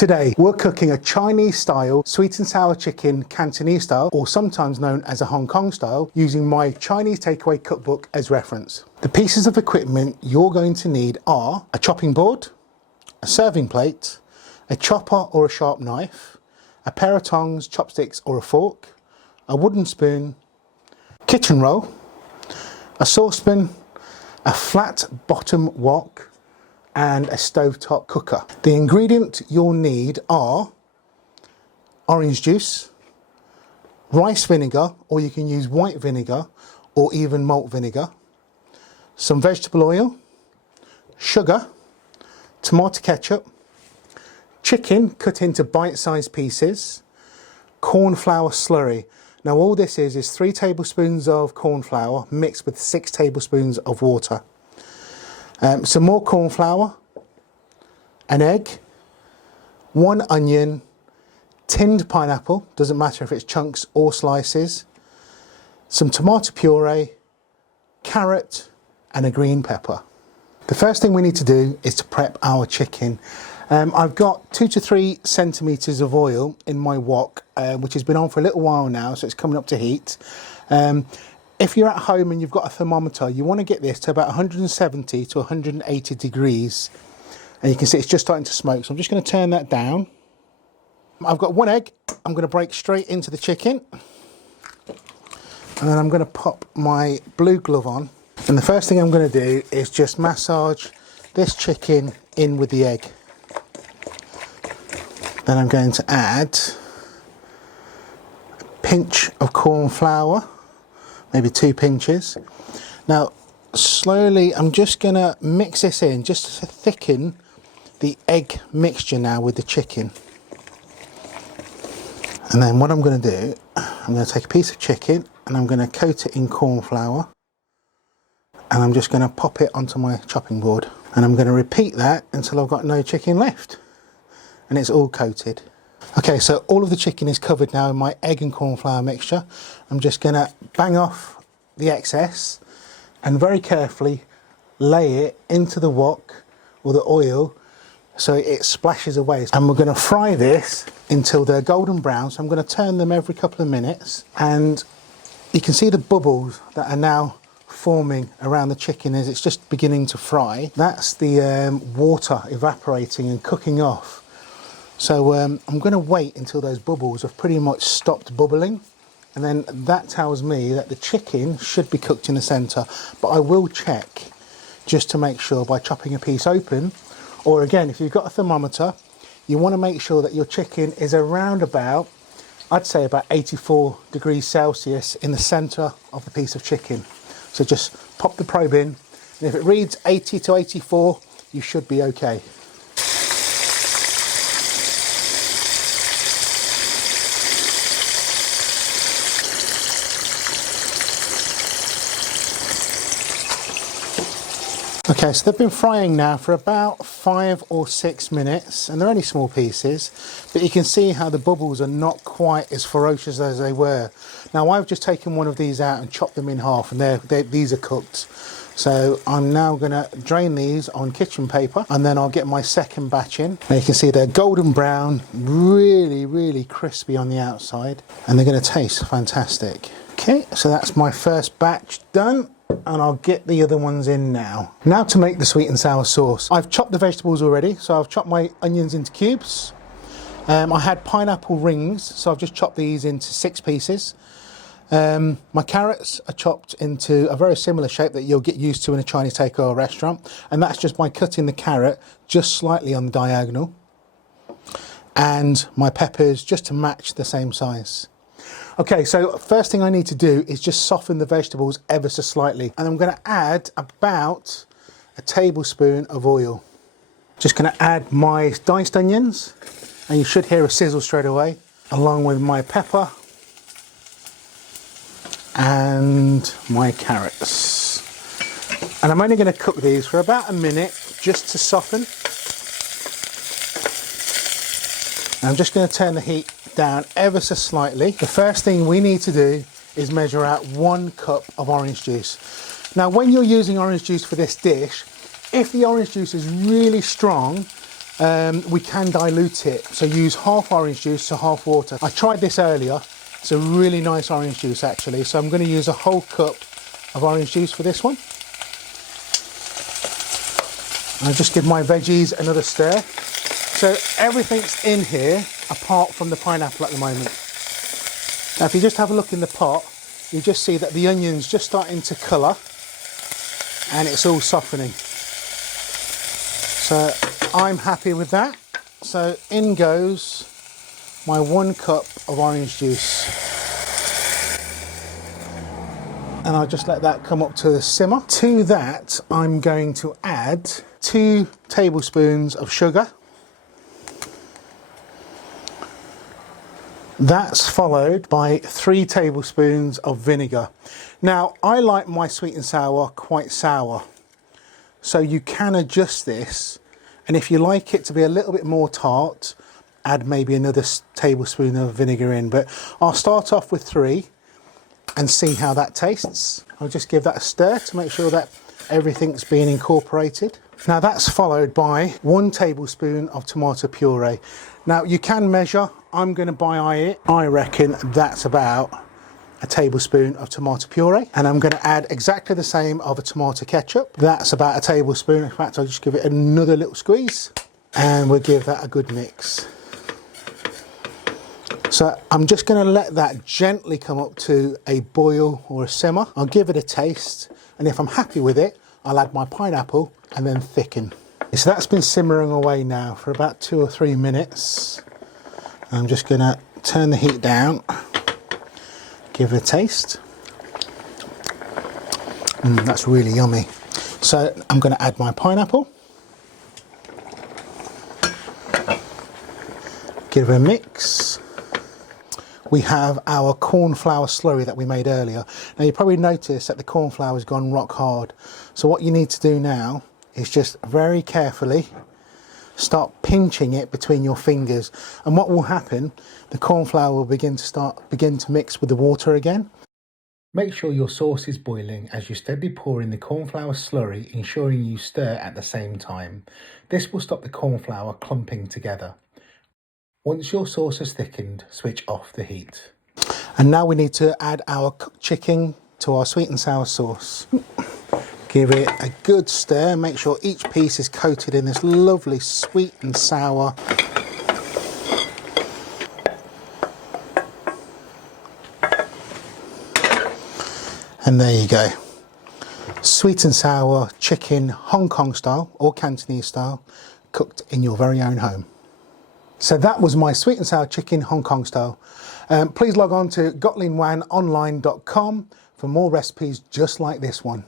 Today we're cooking a Chinese style sweet and sour chicken, Cantonese style, or sometimes known as a Hong Kong style, using my Chinese takeaway cookbook as reference. The pieces of equipment you're going to need are a chopping board, a serving plate, a chopper or a sharp knife, a pair of tongs, chopsticks or a fork, a wooden spoon, kitchen roll, a saucepan, a flat bottom wok, and a stovetop cooker. The ingredient you'll need are orange juice, rice vinegar, or you can use white vinegar or even malt vinegar, some vegetable oil, sugar, tomato ketchup, chicken cut into bite-sized pieces, corn flour slurry. Now all this is 3 tablespoons of corn flour mixed with 6 tablespoons of water. Some more corn flour, an egg, 1 onion, tinned pineapple, doesn't matter if it's chunks or slices, some tomato puree, carrot and a green pepper. The first thing we need to do is to prep our chicken. I've got 2 to 3 centimetres of oil in my wok, which has been on for a little while now, so it's coming up to heat. If you're at home and you've got a thermometer, you want to get this to about 170 to 180 degrees. And you can see it's just starting to smoke. So I'm just going to turn that down. I've got 1 egg. I'm going to break straight into the chicken. And then I'm going to pop my blue glove on. And the first thing I'm going to do is just massage this chicken in with the egg. Then I'm going to add a pinch of corn flour. Maybe 2 pinches. Now slowly I'm just going to mix this in just to thicken the egg mixture now with the chicken. And then what I'm going to do, I'm going to take a piece of chicken and I'm going to coat it in corn flour, and I'm just going to pop it onto my chopping board, and I'm going to repeat that until I've got no chicken left and it's all coated. Okay, so all of the chicken is covered now in my egg and corn flour mixture. I'm just going to bang off the excess and very carefully lay it into the wok or the oil so it splashes away. And we're going to fry this until they're golden brown. So I'm going to turn them every couple of minutes, and you can see the bubbles that are now forming around the chicken as it's just beginning to fry. That's the water evaporating and cooking off. So I'm going to wait until those bubbles have pretty much stopped bubbling, and then that tells me that the chicken should be cooked in the centre. But I will check just to make sure by chopping a piece open, or again, if you've got a thermometer, you want to make sure that your chicken is around about, I'd say about 84 degrees Celsius in the centre of the piece of chicken. So just pop the probe in, and if it reads 80 to 84, you should be okay. Okay, so they've been frying now for about 5 or 6 minutes, and they're only small pieces, but you can see how the bubbles are not quite as ferocious as they were. Now I've just taken one of these out and chopped them in half, and these are cooked. So I'm now going to drain these on kitchen paper, and then I'll get my second batch in. Now you can see they're golden brown, really crispy on the outside, and they're going to taste fantastic. Okay, so that's my first batch done, and I'll get the other ones in now. Now to make the sweet and sour sauce. I've chopped the vegetables already, so I've chopped my onions into cubes. I had pineapple rings, so I've just chopped these into 6 pieces. My carrots are chopped into a very similar shape that you'll get used to in a Chinese takeaway restaurant, and that's just by cutting the carrot just slightly on the diagonal. And my peppers just to match the same size. Okay, so first thing I need to do is just soften the vegetables ever so slightly, and I'm going to add about a tablespoon of oil. Just going to add my diced onions, and you should hear a sizzle straight away, along with my pepper and my carrots. And I'm only going to cook these for about a minute just to soften. And I'm just going to turn the heat down ever so slightly. The first thing we need to do is measure out 1 cup of orange juice. Now when you're using orange juice for this dish, if the orange juice is really strong, we can dilute it. So use half orange juice to half water. I tried this earlier. It's a really nice orange juice actually. So I'm going to use a whole cup of orange juice for this one. I'll just give my veggies another stir. So everything's in here apart from the pineapple at the moment. Now if you just have a look in the pot, you just see that the onion's just starting to colour and it's all softening. So I'm happy with that. So in goes my 1 cup of orange juice. And I'll just let that come up to the simmer. To that, I'm going to add 2 tablespoons of sugar. That's followed by 3 tablespoons of vinegar. Now, I like my sweet and sour quite sour. So you can adjust this. And if you like it to be a little bit more tart, add maybe another tablespoon of vinegar in. But I'll start off with 3 and see how that tastes. I'll just give that a stir to make sure that everything's being incorporated. Now that's followed by 1 tablespoon of tomato puree. Now you can measure, I'm going to buy it. I reckon that's about a tablespoon of tomato puree, and I'm going to add exactly the same of a tomato ketchup. That's about a tablespoon. In fact, I'll just give it another little squeeze and we'll give that a good mix. So I'm just going to let that gently come up to a boil or a simmer. I'll give it a taste, and if I'm happy with it, I'll add my pineapple and then thicken. So that's been simmering away now for about 2 or 3 minutes. I'm just going to turn the heat down, give it a taste. That's really yummy. So I'm going to add my pineapple, give it a mix. We have our corn flour slurry that we made earlier. Now you probably noticed that the corn flour has gone rock hard. So what you need to do now is just very carefully start pinching it between your fingers. And what will happen, the corn flour will begin to mix with the water again. Make sure your sauce is boiling as you steadily pour in the corn flour slurry, ensuring you stir at the same time. This will stop the corn flour clumping together. Once your sauce has thickened, switch off the heat. And now we need to add our cooked chicken to our sweet and sour sauce. Give it a good stir, make sure each piece is coated in this lovely sweet and sour. And there you go. Sweet and sour chicken, Hong Kong style or Cantonese style, cooked in your very own home. So that was my sweet and sour chicken Hong Kong style. Please log on to gotlinwanonline.com for more recipes just like this one.